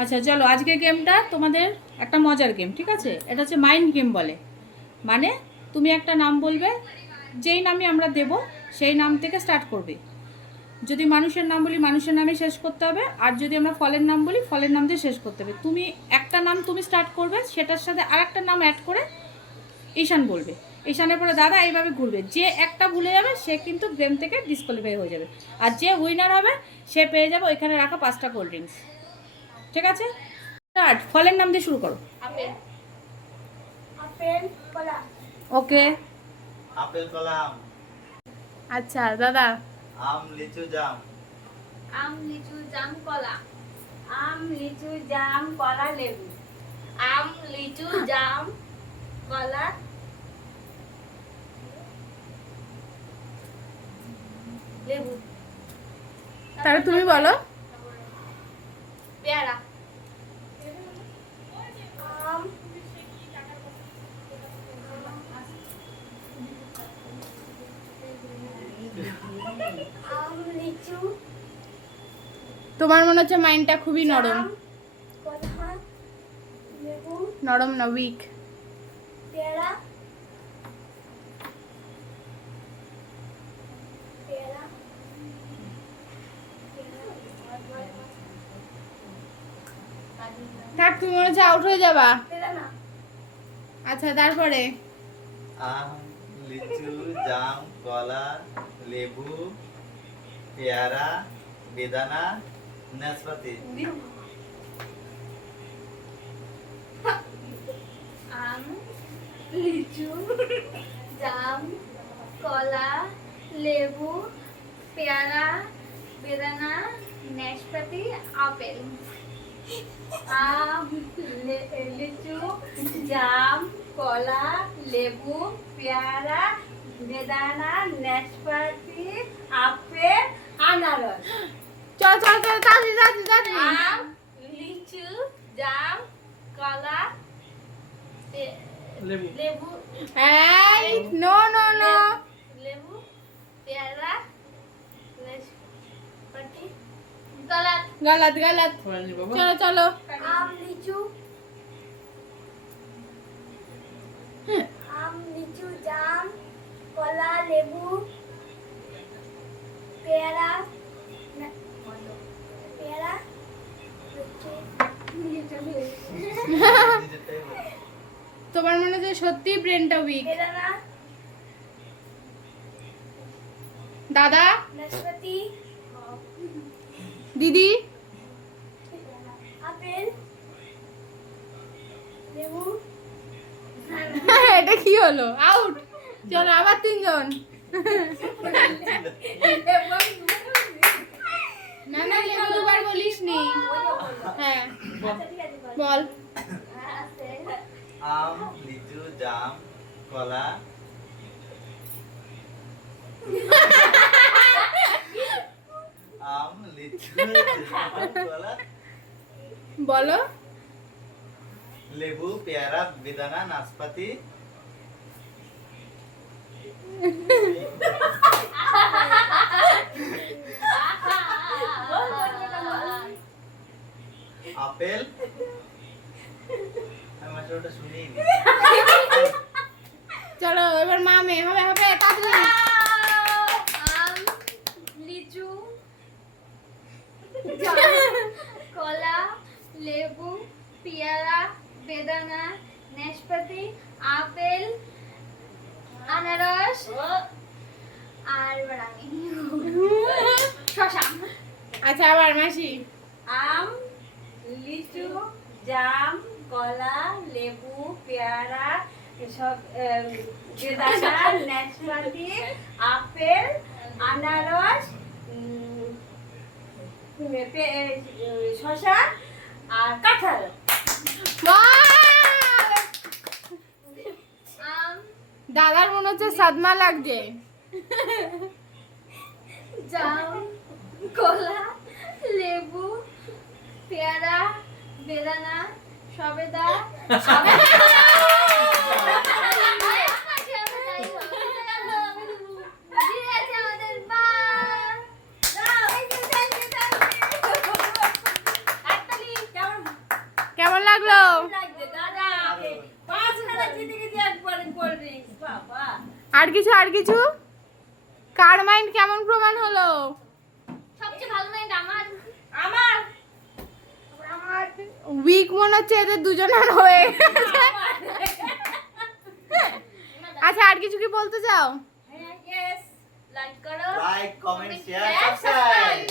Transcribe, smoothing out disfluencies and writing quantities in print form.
আচ্ছা চলো, আজকের গেমটা তোমাদের একটা মজার গেম, ঠিক আছে? এটা হচ্ছে মাইন্ড গেম বলে। মানে তুমি একটা নাম বলবে, যেই নামই আমরা দেব সেই নাম থেকে স্টার্ট করবে। যদি মানুষের নাম বলি মানুষের নামে শেষ করতে হবে, আর যদি আমরা ফলের নাম বলি ফলের নাম দিয়ে শেষ করতে হবে। তুমি একটা নাম তুমি স্টার্ট করবে, সেটার সাথে আরেকটা নাম অ্যাড করে ঈশান বলবে। ঈশানের পরে দাদা এইভাবে ঘুরবে। যে একটা ভুলে যাবে সে কিন্তু গেম থেকে ডিসকোয়ালিফাই হয়ে যাবে, আর যে উইনার হবে সে পেয়ে যাবে ওইখানে রাখা 5টা কোল্ড ড্রিঙ্কস। ঠিক আছে, স্টার্ট। ফলের নাম দিয়ে শুরু করো। আপেল। আপেল কলা। ওকে, আপেল কলা আম। আচ্ছা দাদা। আম লিচু জাম। আম লিচু জাম কলা। আম লিচু জাম কলা লেবু। আম লিচু জাম কলা লেবু। তাহলে তুমি বলো। পেয়ারা। আম আম লিচু তোমার মনে হচ্ছে মাইন্ডটা খুবই নরম। জাম কলা লেবু নরম না, উইক। পেয়ারা পেয়ারা থাক, তুমি মনে হচ্ছে আউট হয়ে যাবা। পেয়ারা না। আচ্ছা তারপরে আম লিচু জাম কলা লেবু পেয়ারা বেদানা নাশপাতি। আম লিচু জাম কলা লেবু পেয়ারা বেদানা নাশপাতি আপেল। আম লিচু জাম কলা লেবু পেয়ারা বেদানা নাশপাতি আপেল আনারস। চল চল চল, তাড়াতাড়ি তাড়াতাড়ি তাড়াতাড়ি। আম লিচু জাম কলা লেবু এই নো নো নো, লেবু পেয়ারা নাশপাতি গলাত। গলত গলত। চলো চলো। আম লিচু আম লিচু জাম কলা লেবু পেয়ারা পেয়ারা তোমার মনে হচ্ছে সত্যি ব্রেনটা উইক। বেদানা দাদা, নাশপাতি দিদি, আপেল লেবু এটা কি হলো? আউট। চলো আবার 3 জন। না না, লেবু দুবার বলিস নি। হ্যাঁ বল। আম লিচু জাম কলা আম লিচু জাম কলা বলো। লেবু পেয়ারা বেদানা নাশপাতি আপেল। আমি মাত্র ওটা শুনিনি। চলো এবার মামে, হবে হবে তাড়াতাড়ি। আম লিচু জাম কলা লেবু পেয়ারা বেদানা নাশপাতি আপেল আনারস আর এবার আমি শসা। আচ্ছা আবার মাসি। আম লিচু জাম কলা লেবু পেয়ারা সব বেদানা নাশপাতি আপেল আনারস শসা আর কাঁঠাল। আম দাদার মনে হচ্ছে সাদমা লাগছে। জাম কলা লেবু পেয়ারা বেদানা সবেদা কেমন লাগলো? লাগছে দাদা। দারুণ। 5 খেলা জিতে গেছি একবারে কোল্ড ড্রিঙ্কস বাবা। আর কিছু কার মাইন্ড কেমন প্রমাণ হলো? সবচেয়ে ভালো মাইন্ড আমার আমার উইক মনে হচ্ছে এদের দুজনের হয়ে গেছে। আচ্ছা আর কিছু কি বলতে চাও? হ্যাঁ, yes লাইক করো like comment share Share, subscribe